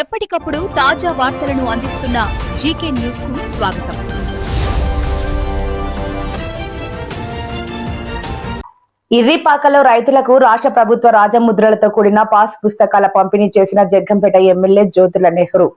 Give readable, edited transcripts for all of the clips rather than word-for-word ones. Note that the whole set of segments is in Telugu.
ఎప్పటికప్పుడు తాజా వార్తలను అందిస్తున్న జీకే న్యూస్ కు స్వాగతం. ఇర్రిపాకలో రైతులకు రాష్ట్ర ప్రభుత్వ రాజముద్రలతో కూడిన పాస్ పుస్తకాల పంపిణీ చేసిన జగ్గంపేట ఎమ్మెల్యే జ్యోతుల నెహ్రూ.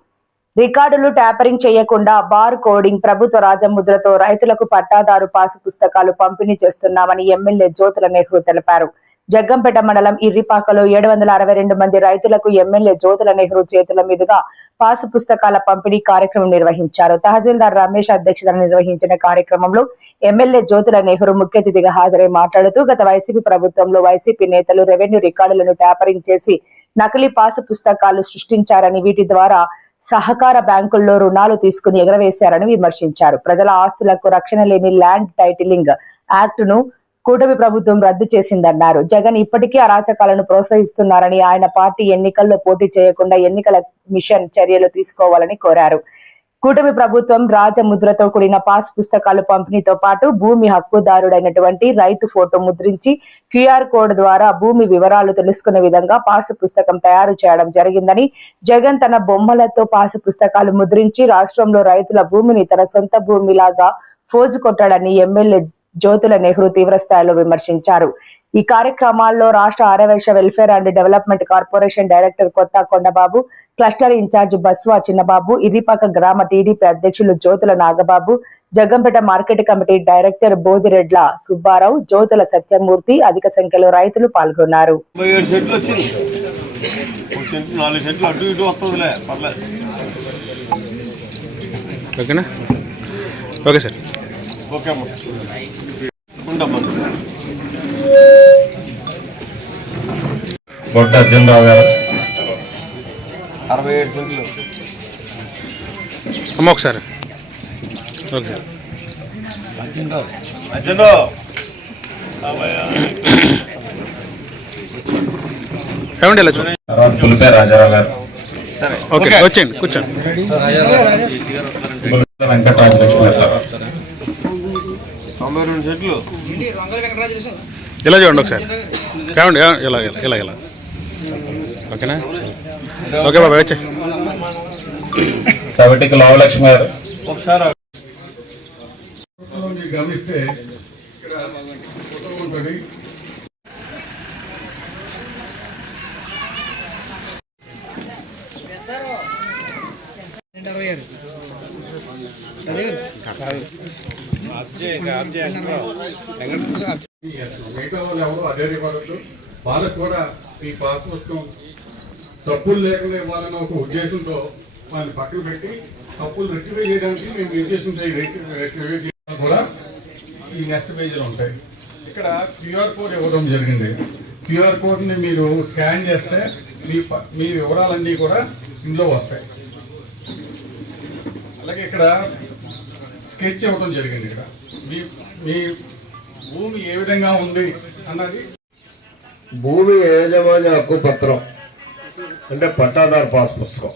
రికార్డులు ట్యాపరింగ్ చేయకుండా బార్ కోడింగ్ ప్రభుత్వ రాజముద్రతో రైతులకు పట్టాదారు పాసు పుస్తకాలు పంపిణీ చేస్తున్నామని ఎమ్మెల్యే జ్యోతుల నెహ్రూ తెలిపారు. జగ్గంపేట మండలం ఇర్రిపాకలో 762 మంది రైతులకు ఎమ్మెల్యే జ్యోతుల నెహ్రూ చేతుల మీదుగా పాసు పుస్తకాల పంపిణీ కార్యక్రమం నిర్వహించారు. తహసీల్దార్ రమేష్ అధ్యక్షతన నిర్వహించిన కార్యక్రమంలో ఎమ్మెల్యే జ్యోతుల నెహ్రూ ముఖ్య అతిథిగా హాజరై మాట్లాడుతూ గత వైసీపీ ప్రభుత్వంలో వైసీపీ నేతలు రెవెన్యూ రికార్డులను ట్యాపరింగ్ చేసి నకిలీ పాసు పుస్తకాలు సృష్టించారని, వీటి ద్వారా సహకార బ్యాంకుల్లో రుణాలు తీసుకుని ఎగరవేశారని విమర్శించారు. ప్రజల ఆస్తులకు రక్షణ లేని ల్యాండ్ టైటిలింగ్ యాక్ట్ ను కూటమి ప్రభుత్వం రద్దు చేసిందన్నారు. జగన్ ఇప్పటికీ అరాచకాలను ప్రోత్సహిస్తున్నారని, ఆయన పార్టీ ఎన్నికల్లో పోటీ చేయకుండా ఎన్నికల మిషన్ చర్యలు తీసుకోవాలని కోరారు. కూటమి ప్రభుత్వం రాజముద్రతో కూడిన పాస్ పుస్తకాలు పంపిణీతో పాటు భూమి హక్కుదారుడైనటువంటి రైతు ఫోటో ముద్రించి క్యూఆర్ కోడ్ ద్వారా భూమి వివరాలు తెలుసుకునే విధంగా పాసు పుస్తకం తయారు చేయడం జరిగిందని, జగన్ తన బొమ్మలతో పాసు పుస్తకాలు ముద్రించి రాష్ట్రంలో రైతుల భూమిని తన సొంత భూమిలాగా ఫోజు కొట్టాడని ఎమ్మెల్యే జ్యోతుల నెహ్రూ తీవ్ర స్థాయిలో విమర్శించారు. ఈ కార్యక్రమాల్లో రాష్ట్ర Aryavysya welfare and development corporation director Kotta Kondababu, cluster incharge Baswa Chinnababu, Irripaka గ్రామ టీడీపీ అధ్యక్షులు Jyothula Nagababu, Jaggampeta market committee director Bodiredla Subbarao, Jyothula Satyamurthy అధిక సంఖ్యలో రైతులు పాల్గొన్నారు. బొట్ట అర్జునరావు గారు 67 సెంట్లు అమ్మ ఒకసారి ఓకే ఏమండి ఇలా చూడండి. పులిపే రాజారావు గారు ఓకే వచ్చేయండి కూర్చోండి. వెంకటరాజు లక్ష్మీ 92 సెంట్లు ఇలా చూడండి ఒకసారి కావండి ఇలా ఇలా ఇలా ఇలా ఓకేనా? ఓకే బాబా వచ్చే సవటికి లావలక్ష్మి గారు ఒకసారి గమనిస్తే ఇక్కడ ఫోటో ఉంటుంది. మిగతా వాళ్ళు ఎవరు అదే ఇవ్వద్దు. వాళ్ళకు కూడా ఈ పాస్ పుస్తకం తప్పులు లేకుండా ఇవ్వాలన్న ఒక ఉద్దేశంతో వాళ్ళని పక్కన పెట్టి తప్పులు రెక్టిఫై చేయడానికి మేము నిర్దేశం కూడా ఈ నెక్స్ట్ పేజీలో ఉంటాయి. ఇక్కడ క్యూఆర్ కోడ్ ఇవ్వడం జరిగింది. క్యూఆర్ కోడ్ని మీరు స్కాన్ చేస్తే మీ వివరాలన్నీ కూడా ఇందులో వస్తాయి. అలాగే ఇక్కడ స్కెచ్ ఇవ్వడం జరిగింది. ఇక్కడ మీ భూమి ఏ విధంగా ఉంది అన్నది భూమి యాజమాన్య హక్కు పత్రం అంటే పట్టాదారు పాస్ పుస్తకం.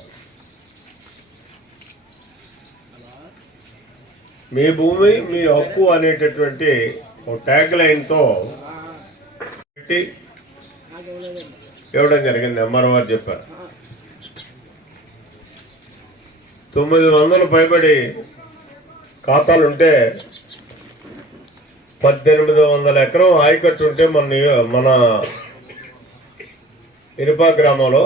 మీ భూమి మీ హక్కు అనేటటువంటి ఒక ట్యాగ్ లైన్తో పెట్టి ఇవ్వడం జరిగింది. ఎంఆర్ఓ గారు చెప్పారు. 900 పైబడి ఖాతాలుంటే 1800 ఎకరం ఆయకట్టు ఉంటే మన ఇర్రిపాక గ్రామంలో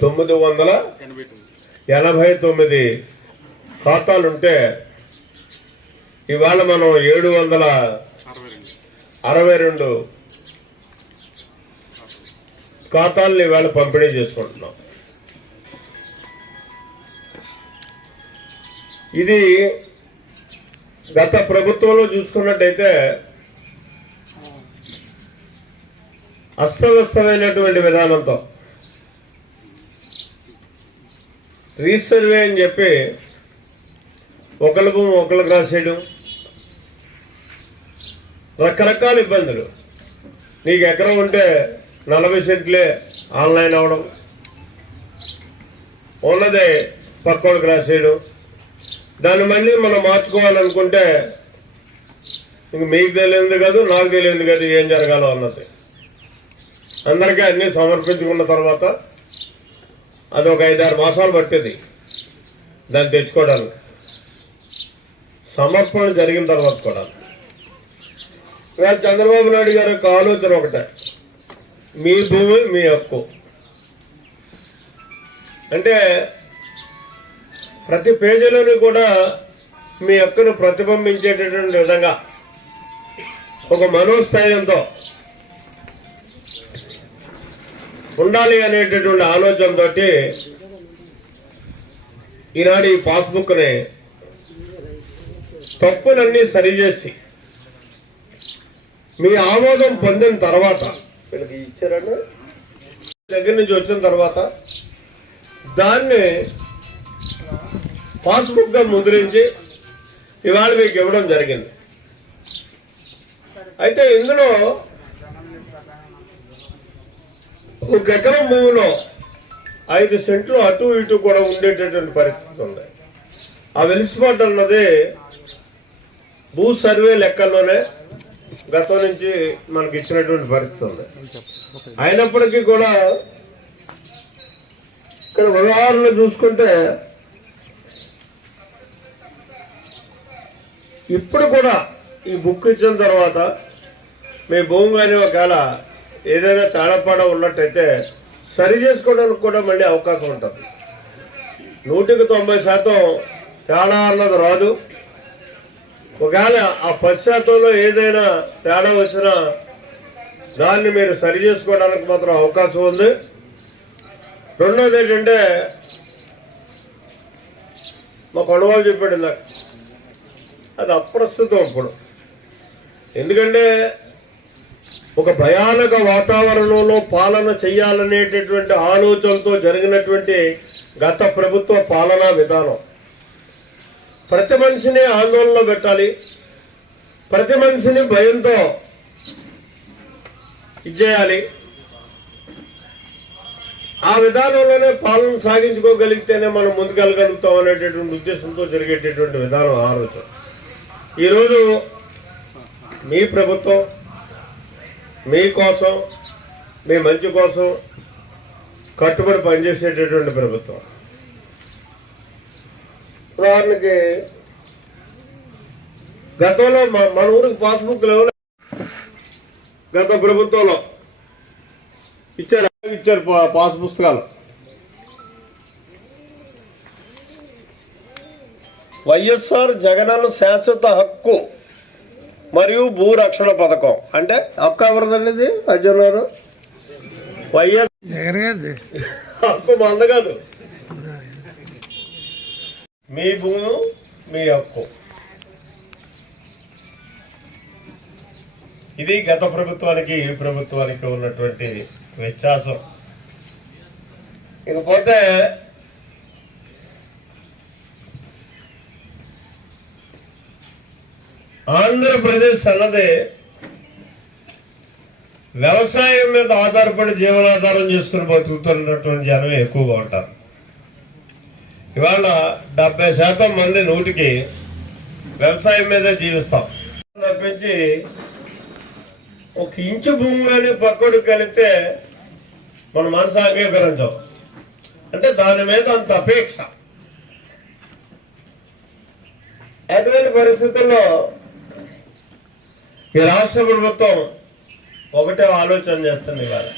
989 ఖాతాలుంటే ఇవాళ మనం 762 ఖాతాలను ఇవాళ పంపిణీ చేసుకుంటున్నాం. ఇది గత ప్రభుత్వంలో చూసుకున్నట్టయితే అస్తవ్యస్తమైనటువంటి విధానంతో రీసర్వే అని చెప్పి ఒకళ్ళ భూమి ఒకళ్ళకి రాసేయడం, రకరకాల ఇబ్బందులు. నీకు ఎకరం ఉంటే 40 సెంట్లే ఆన్లైన్ అవ్వడం, ఉన్నదే పక్కోడికి రాసేయడం, దాన్ని మళ్ళీ మనం మార్చుకోవాలనుకుంటే ఇంక మీకు తెలియదు కాదు, నాకు తెలియదు కాదు ఏం జరగాలో అన్నది. అందరికీ అన్నీ సమర్పించుకున్న తర్వాత అది ఒక 5-6 మాసాలు పట్టింది దాన్ని తెచ్చుకోవడానికి, సమర్పణ జరిగిన తర్వాత కూడా. ఇవాళ చంద్రబాబు నాయుడు గారి యొక్క ఆలోచన ఒకటే, మీ భూమి మీ హక్కు. అంటే ప్రతి పేజీలోని కూడా మీ హక్కును ప్రతిబింబించేటటువంటి విధంగా ఒక మనోస్థైర్యంతో ఉండాలి అనేటటువంటి ఆలోచనతో ఈనాడు ఈ పాస్బుక్ని తప్పులన్నీ సరిచేసి మీ ఆమోదం పొందిన తర్వాత, వీళ్ళకి ఇచ్చారన్న దగ్గర నుంచి వచ్చిన తర్వాత దాన్ని పాస్బుక్గా ముద్రించి ఇవాళ మీకు ఇవ్వడం జరిగింది. అయితే ఇందులో 1 ఎకరం భూమిలో 5 సెంట్లు అటు ఇటు కూడా ఉండేటటువంటి పరిస్థితి ఉంది. ఆ వెలిసిపాటు అన్నది భూ సర్వే లెక్కల్లోనే గతం నుంచి మనకి ఇచ్చినటువంటి పరిస్థితి ఉంది. అయినప్పటికీ కూడా ఇక్కడ ఉదాహరణ చూసుకుంటే ఇప్పుడు కూడా ఈ బుక్ ఇచ్చిన తర్వాత మీ భూమి కానీ ఒకవేళ ఏదైనా తేడాపాడ ఉన్నట్టయితే సరి చేసుకోవడానికి కూడా మళ్ళీ అవకాశం ఉంటుంది. 100% తేడా అన్నది రాదు. ఒకవేళ ఆ 10%లో ఏదైనా తేడా వచ్చినా దాన్ని మీరు సరి చేసుకోవడానికి మాత్రం అవకాశం ఉంది. రెండోది ఏంటంటే, మా కొండబాబు చెప్పాడు నాకు, అది అప్రస్తుతం ఇప్పుడు. ఎందుకంటే ఒక భయానక వాతావరణంలో పాలన చెయ్యాలనేటటువంటి ఆలోచనతో జరిగినటువంటి గత ప్రభుత్వ పాలనా విధానం. ప్రతి మనిషిని ఆందోళనలో పెట్టాలి, ప్రతి మనిషిని భయంతో ఇచ్చేయాలి. ఆ విధానంలోనే పాలన సాగించుకోగలిగితేనే మనం ముందుకెళ్ళగలుగుతాం అనేటటువంటి ఉద్దేశంతో జరిగేటటువంటి విధానం ఆలోచన. ఈరోజు మీ ప్రభుత్వం మీకోసం, మీ మంచి కోసం కట్టుబడి పనిచేసేటటువంటి ప్రభుత్వం. ఉదాహరణకి గతంలో మన ఊరికి పాస్బుక్ లేవు, గత ప్రభుత్వంలో ఇచ్చారు పాస్ పుస్తకాలు. వైఎస్ఆర్ జగనన్న శాశ్వత హక్కు మరియు భూ రక్షణ పథకం. అంటే హక్కు ఎవరిదండి? ఇది అర్జున్ గారు, వైఎస్ హక్కు మంద కాదు, మీ భూమి మీ హక్కు. ఇది గత ప్రభుత్వానికి ఈ ప్రభుత్వానికి ఉన్నటువంటి వ్యత్యాసం. ఇకపోతే ఆంధ్రప్రదేశ్ అన్నది వ్యవసాయం మీద ఆధారపడి జీవనాధారం చేసుకుని బతుకుతున్నటువంటి జనమే ఎక్కువగా ఉంటారు. ఇవాళ 70% మంది 100కి వ్యవసాయం మీద జీవిస్తాం తప్పించి 1 ఇంచు భూమిలోని పక్కడు కలిపితే మన మనసు అంగీకరించాం. అంటే దాని మీద అంత అపేక్ష. అటువంటి పరిస్థితుల్లో ఈ రాష్ట్ర ప్రభుత్వం ఒకటే ఆలోచన చేస్తుంది కదా,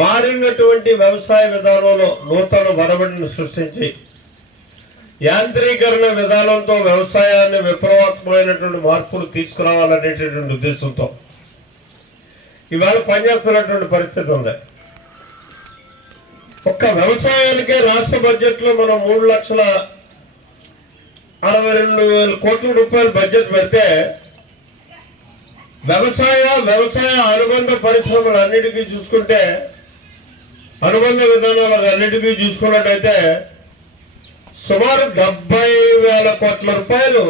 మారినటువంటి వ్యవసాయ విధానంలో నూతన వరబడిని సృష్టించి యాంత్రీకరణ విధానంతో వ్యవసాయాన్ని విప్లవాత్మకమైనటువంటి మార్పులు తీసుకురావాలనేటటువంటి ఉద్దేశంతో ఇవాళ పనిచేస్తున్నటువంటి పరిస్థితి ఉంది. ఒక్క వ్యవసాయానికే రాష్ట్ర బడ్జెట్ లో మనం 3,62,000 కోట్ల రూపాయలు బడ్జెట్ పెడితే వ్యవసాయ అనుబంధ పరిశ్రమలు అన్నిటికీ చూసుకుంటే, అనుబంధ విధానాలు అన్నిటికీ చూసుకున్నట్టయితే సుమారు 70,000 కోట్ల రూపాయలు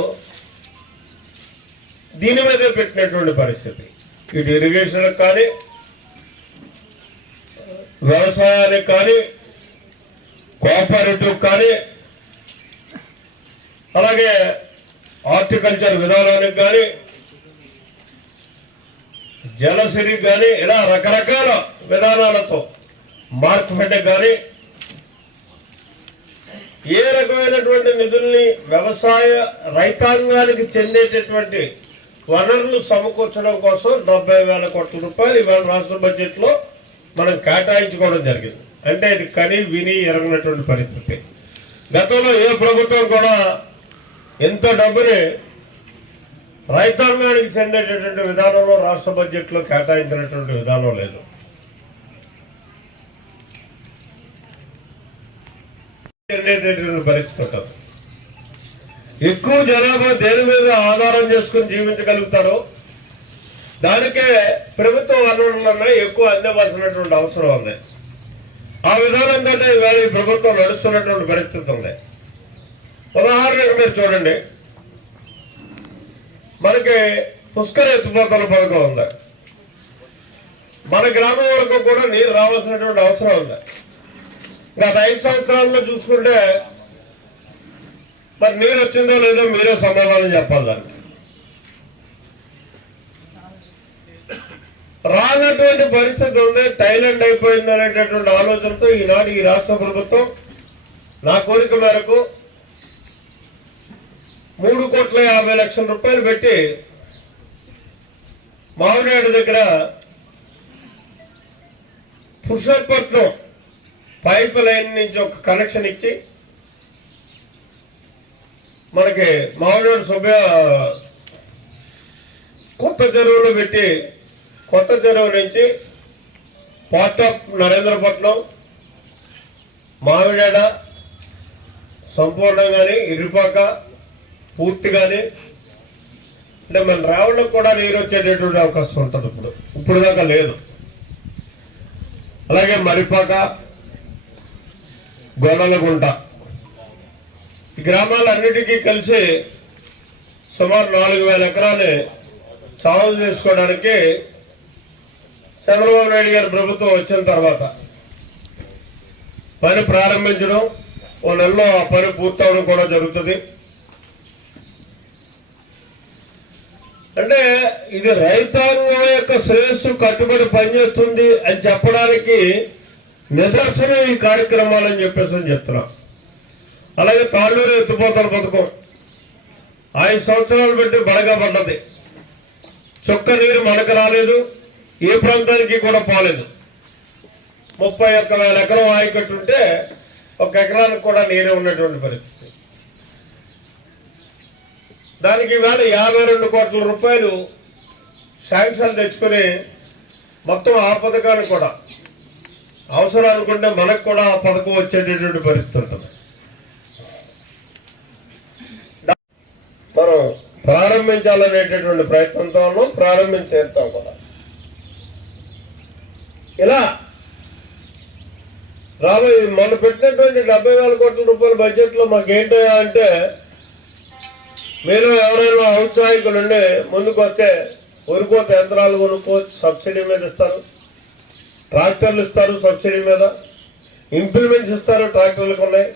దీని మీదే పెట్టినటువంటి పరిస్థితి. ఇటు ఇరిగేషన్ కానీ, వ్యవసాయానికి కానీ, కోఆపరేటివ్ కానీ, అలాగే హార్టికల్చర్ విధానానికి కానీ, జలసిరికి కానీ, ఇలా రకరకాల విధానాలతో మార్కెట్ కానీ ఏ రకమైనటువంటి నిధుల్ని వ్యవసాయ రైతాంగానికి చెందేటటువంటి వనరులు సమకూర్చడం కోసం 70,000 కోట్ల రూపాయలు ఇవాళ రాష్ట్ర బడ్జెట్లో మనం కేటాయించుకోవడం జరిగింది. అంటే ఇది కని విని ఎరగనటువంటి పరిస్థితి. గతంలో ఏ ప్రభుత్వం కూడా ఎంత డబ్బుని రైతాంగానికి చెందేటటువంటి విధానంలో రాష్ట్ర బడ్జెట్లో కేటాయించినటువంటి విధానం లేదు. పరిస్థితి ఉంటుంది. ఎక్కువ జనాభా దేని మీద ఆధారం చేసుకుని జీవించగలుగుతారో దానికే ప్రభుత్వ వనరులన్నా ఎక్కువ అందవలసినటువంటి అవసరం ఉంది. ఆ విధానంగానే ఇవాళ ఈ ప్రభుత్వం నడుస్తున్నటువంటి పరిస్థితి ఉంది. ఉదాహరణకు మీరు చూడండి, మనకి పుష్కర ఎత్తిపోతల పథకం ఉంది. మన గ్రామం వరకు కూడా నీరు రావాల్సినటువంటి అవసరం ఉంది. గత 5 సంవత్సరాల్లో చూసుకుంటే మరి నీరు వచ్చిందో లేదో మీరే సమాధానం చెప్పాలి. దానికి రానటువంటి పరిస్థితి ఉంది. థైలాండ్ అయిపోయింది అనేటటువంటి ఆలోచనతో ఈనాడు ఈ రాష్ట్ర ప్రభుత్వం నా కోరిక మేరకు 3,50,00,000 రూపాయలు పెట్టి మామిడినాడు దగ్గర పురుషోత్పట్నం పైప్ లైన్ నుంచి ఒక కనెక్షన్ ఇచ్చి మనకి మామిడినాడు కొత్త చెరువులో పెట్టి కొత్త చెరువు నుంచి పార్ట్ ఆఫ్ నరేంద్రపట్నం మామిడాడ సంపూర్ణంగాని ఇరుపాక పూర్తిగాని అంటే మన రావడానికి కూడా నీరు వచ్చేటటువంటి అవకాశం ఉంటుంది. ఇప్పుడు దాకా లేదు. అలాగే మరిపాక గొల్లలగుంట ఈ గ్రామాలన్నిటికీ కలిసి సుమారు 4,000 ఎకరాలు సాగు చేసుకోవడానికి చంద్రబాబు నాయుడు గారి ప్రభుత్వం వచ్చిన తర్వాత పని ప్రారంభించడం, ఓ నెలలో ఆ పని పూర్తవడం కూడా జరుగుతుంది. అంటే ఇది రైతాంగం యొక్క శ్రేయస్సు కట్టుబడి పనిచేస్తుంది అని చెప్పడానికి నిదర్శనం ఈ కార్యక్రమాలని చెప్పేసి చెప్తున్నాం. అలాగే తాళ్ళూరు ఎత్తిపోతల పథకం 5 సంవత్సరాలు పెట్టి బడగా పడ్డది. చుక్క నీరు మనకు రాలేదు, ఏ ప్రాంతానికి కూడా పోలేదు. 31,000 ఎకరం ఆయకట్టుంటే 1 ఎకరానికి కూడా నీరే ఉన్నటువంటి పరిస్థితి. దానికి వేళ 52 కోట్ల రూపాయలు శాంక్షన్ తెచ్చుకుని మొత్తం ఆ పథకానికి కూడా అవసరం అనుకుంటే మనకు కూడా ఆ పథకం వచ్చేటటువంటి పరిస్థితి ఉంటుంది. మనం ప్రారంభించాలనేటటువంటి ప్రయత్నంతో ప్రారంభించి తీరుతాం కూడా. ఇలా రాబోయే మనం పెట్టినటువంటి 70,000 కోట్ల రూపాయల బడ్జెట్లో మాకేంటో అంటే మీరు ఎవరైనా ఔత్సాహికులుండి ముందుకు వస్తే ఉరికోత యంత్రాలు కొనుక్కోవచ్చు, సబ్సిడీ మీద ఇస్తారు. ట్రాక్టర్లు ఇస్తారు సబ్సిడీ మీద, ఇంప్లిమెంట్స్ ఇస్తారు, ట్రాక్టర్లకు ఉన్నాయి.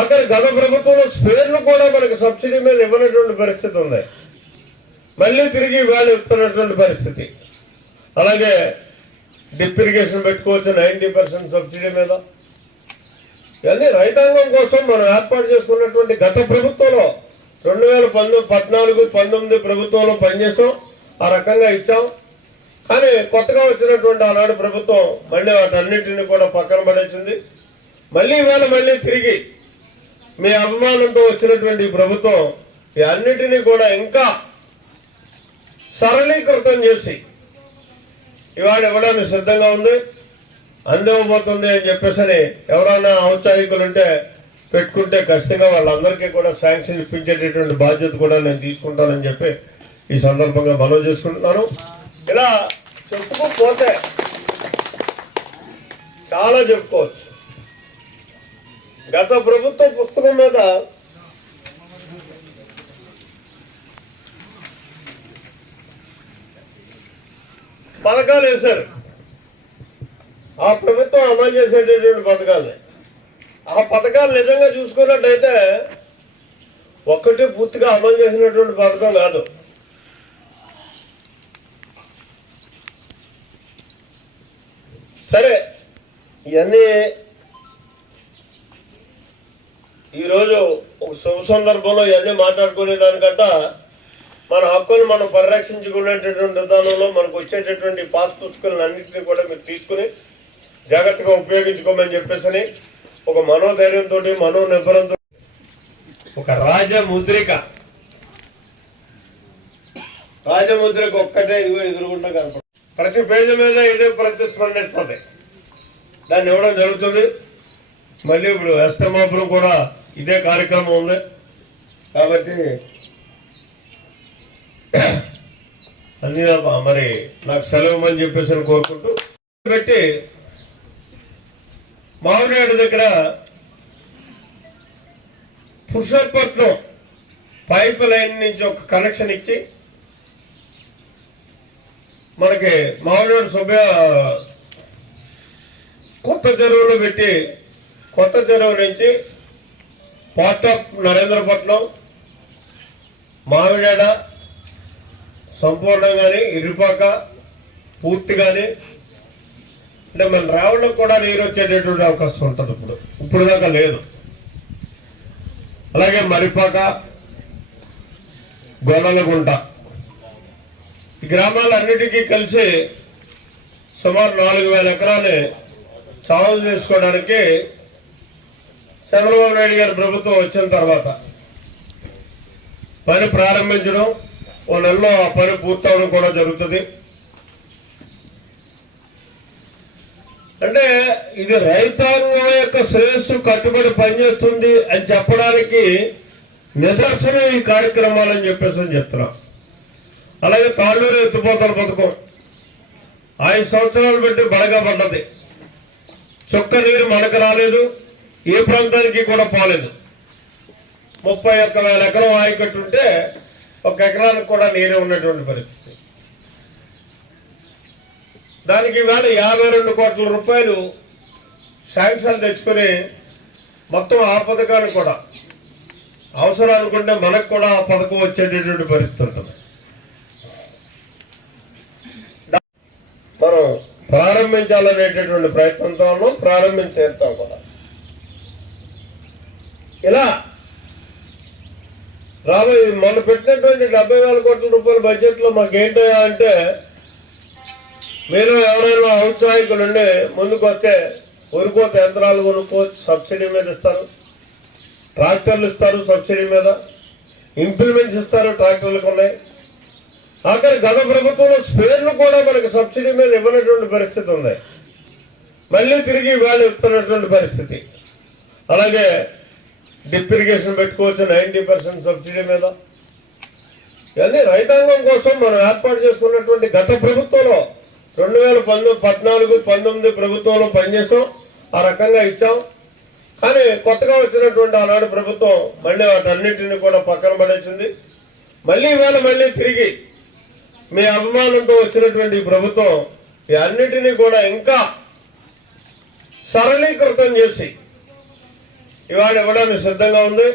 ఆఖరి గత ప్రభుత్వంలో స్పేర్లు కూడా మనకి సబ్సిడీ మీద ఇవ్వనటువంటి పరిస్థితి ఉంది. మళ్ళీ తిరిగి వాళ్ళు ఇస్తున్నటువంటి పరిస్థితి. అలాగే డ్రిప్ ఇరిగేషన్ పెట్టుకోవచ్చు 90% సబ్సిడీ మీద. ఇవన్నీ రైతాంగం కోసం మనం ఏర్పాటు చేసుకున్నటువంటి గత ప్రభుత్వంలో 2014-19 ప్రభుత్వంలో పనిచేసాం, ఆ రకంగా ఇచ్చాం. కానీ కొత్తగా వచ్చినటువంటి ఆనాడు ప్రభుత్వం మళ్ళీ వాటన్నిటిని కూడా పక్కన పడేసింది. మళ్ళీ మళ్ళీ తిరిగి మీ అభిమానంతో వచ్చినటువంటి ప్రభుత్వం ఈ అన్నిటినీ కూడా ఇంకా సరళీకృతం చేసి ఇవాళ ఇవ్వడానికి సిద్ధంగా ఉంది, అందివ్వబోతుంది అని చెప్పేసి ఎవరైనా ఔత్సాహికులు ఉంటే పెట్టుకుంటే ఖచ్చితంగా వాళ్ళందరికీ కూడా శాంక్షన్ ఇప్పించేటటువంటి బాధ్యత కూడా నేను తీసుకుంటానని చెప్పి ఈ సందర్భంగా మనవి చేసుకుంటున్నాను. ఇలా చెప్పుకోకపోతే చాలా చెప్పుకోవచ్చు. గత ప్రభుత్వ పుస్తకం మీద పథకాలు వేశారు. ఆ ప్రభుత్వం అమలు చేసేటటువంటి పథకాలు, ఆ పథకాలు నిజంగా చూసుకున్నట్టయితే ఒక్కటి పూర్తిగా అమలు చేసినటువంటి పథకం కాదు. సరే, ఇవన్నీ ఈరోజు ఒక శుభ సందర్భంలో ఇవన్నీ మాట్లాడుకునే దానికంట మన హక్కులు మనం పరిరక్షించుకునేటటువంటి విధానంలో మనకు వచ్చేటటువంటి పాస్ పుస్తకాలను అన్నింటినీ కూడా మీరు తీసుకుని జాగ్రత్తగా ఉపయోగించుకోమని చెప్పేసి ఒక మనోధైర్యంతో మనోనిర్భరంతో ఒక రాజముద్రిక ఒక్కటే ఇదిగో ఎదురుగుండా కనపడుతుంది. ప్రతి పేజీ మీద ఇదే ప్రతిస్పందిస్తుంది. దాన్ని ఇవ్వడం జరుగుతుంది. మళ్ళీ ఇప్పుడు అస్తమాపురం కూడా ఇదే కార్యక్రమం ఉంది కాబట్టి అన్ని మరి నాకు సెలవు అని చెప్పేసి కోరుకుంటూ పెట్టి మామిడినాడు దగ్గర పురుషోత్పట్నం పైప్ లైన్ నుంచి ఒక కనెక్షన్ ఇచ్చి మనకి మామిడినాడు కొత్త చెరువులో పెట్టి కొత్త చెరువు నుంచి పార్ట్ ఆఫ్ నరేంద్రపట్నం మామిడాడ సంపూర్ణంగానే ఇరుపాక పూర్తిగానే అంటే మన రావణకు కూడా నీరు వచ్చేటటువంటి అవకాశం ఉంటుంది. ఇప్పుడు దాకా లేదు. అలాగే మరిపాక గొల్లలగుంట ఈ గ్రామాలన్నిటికీ కలిసి సుమారు 4,000 ఎకరాలు సాగు చేసుకోవడానికి చంద్రబాబు నాయుడు గారి ప్రభుత్వం వచ్చిన తర్వాత పని ప్రారంభించడం, ఓ నెలలో ఆ పని పూర్తవడం కూడా జరుగుతుంది. అంటే ఇది రైతాంగం యొక్క శ్రేయస్సు కట్టుబడి పనిచేస్తుంది అని చెప్పడానికి నిదర్శనం ఈ కార్యక్రమాలని చెప్పేసి చెప్తున్నాం. అలాగే తాళ్ళూరు ఎత్తిపోతల పథకం 5 సంవత్సరాలు పెట్టి బలగా పడ్డది. చుక్క నీరు మనకు రాలేదు, ఏ ప్రాంతానికి కూడా పోలేదు. 31,000 ఎకరం ఆయకట్టుంటే 1 ఎకరానికి కూడా నీరే ఉన్నటువంటి పరిస్థితి. దానికి వేళ 52 కోట్ల రూపాయలు శాంక్షన్ తెచ్చుకుని మొత్తం ఆ పథకానికి కూడా అవసరం అనుకుంటే మనకు కూడా ఆ పథకం వచ్చేటటువంటి పరిస్థితి ఉంటుంది. మనం ప్రారంభించాలనేటటువంటి ప్రయత్నంతో ప్రారంభించేస్తాం కూడా. ఇలా రాబోయే మనం పెట్టినటువంటి 70,000 కోట్ల రూపాయల బడ్జెట్లో మాకేంటో అంటే మీరు ఎవరైనా ఔత్సాహికులు ఉండి ముందుకు వస్తే వరికోత యంత్రాలు కొనుక్కోవచ్చు, సబ్సిడీ మీద ఇస్తారు. ట్రాక్టర్లు ఇస్తారు సబ్సిడీ మీద, ఇంప్లిమెంట్స్ ఇస్తారు, ట్రాక్టర్లకు ఉన్నాయి. ఆఖరి గత ప్రభుత్వంలో స్పేర్లు కూడా మనకు సబ్సిడీ మీద ఇవ్వనటువంటి పరిస్థితి ఉంది. మళ్ళీ తిరిగి వాళ్ళు ఇస్తున్నటువంటి పరిస్థితి. అలాగే డ్రిప్ ఇరిగేషన్ పెట్టుకోవచ్చు 90% సబ్సిడీ మీద. ఇవన్నీ రైతాంగం కోసం మనం ఏర్పాటు చేసుకున్నటువంటి గత ప్రభుత్వంలో 2014-19 ప్రభుత్వంలో పనిచేసాం, ఆ రకంగా ఇచ్చాం. కానీ కొత్తగా వచ్చినటువంటి ఆనాడు ప్రభుత్వం మళ్ళీ వాటన్నింటినీ కూడా పక్కన పడేసింది. మళ్ళీ మళ్ళీ తిరిగి మీ అభిమానంతో వచ్చినటువంటి ప్రభుత్వం ఈ అన్నిటినీ కూడా ఇంకా సరళీకృతం చేసి ఇవాళ ఇవ్వడానికి సిద్ధంగా ఉంది,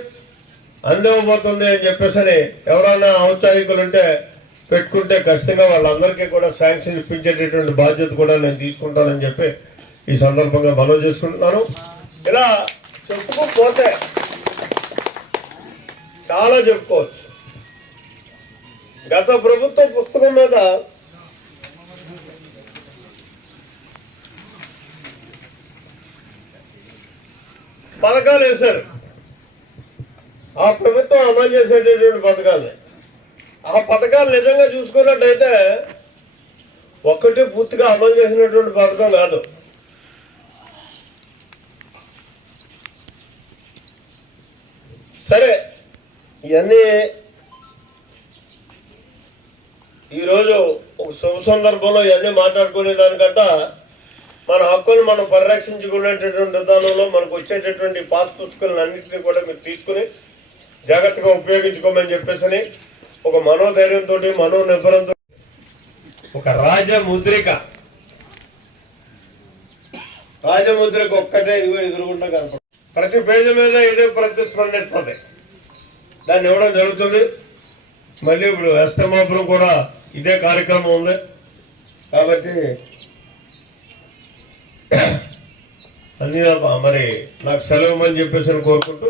అందివ్వబోతుంది అని చెప్పేసి ఎవరైనా ఔత్సాహికులు ఉంటే పెట్టుకుంటే ఖచ్చితంగా వాళ్ళందరికీ కూడా శాంక్షన్ ఇప్పించేటటువంటి బాధ్యత కూడా నేను తీసుకుంటానని చెప్పి ఈ సందర్భంగా మనవి చేసుకుంటున్నాను. ఇలా చెప్పుకోకపోతే చాలా చెప్పుకోవచ్చు. గత ప్రభుత్వ పుస్తకం మీద పథకాలు వేశారు. ఆ ప్రభుత్వం అమలు చేసేటటువంటి పథకాలు, ఆ పథకాలు నిజంగా చూసుకున్నట్టయితే ఒక్కటి పూర్తిగా అమలు చేసినటువంటి పథకం కాదు. సరే, ఇవన్నీ ఈరోజు ఒక శుభ సందర్భంలో ఇవన్నీ మాట్లాడుకునే దానికంట మన హక్కులు మనం పరిరక్షించుకునేటటువంటి విధానంలో మనకు వచ్చేటటువంటి పాస్ పుస్తకాలను అన్నింటినీ కూడా మీరు తీసుకుని జాగ్రత్తగా ఉపయోగించుకోమని చెప్పేసి ఒక మనోధైర్యంతో మనోనిర్భరంతో ఒక రాజముద్రిక ఒక్కటే ఇదిగో ఎదురుగుండా కనపడుతుంది. ప్రతి పేజీ మీద ఇదే ప్రతిస్పందిస్తుంది. దాన్ని ఇవ్వడం జరుగుతుంది. మళ్ళీ ఇప్పుడు అస్తమాపురం కూడా ఇదే కార్యక్రమం ఉంది కాబట్టి అన్ని మరి నాకు సెలవు అని చెప్పేసి కోరుకుంటూ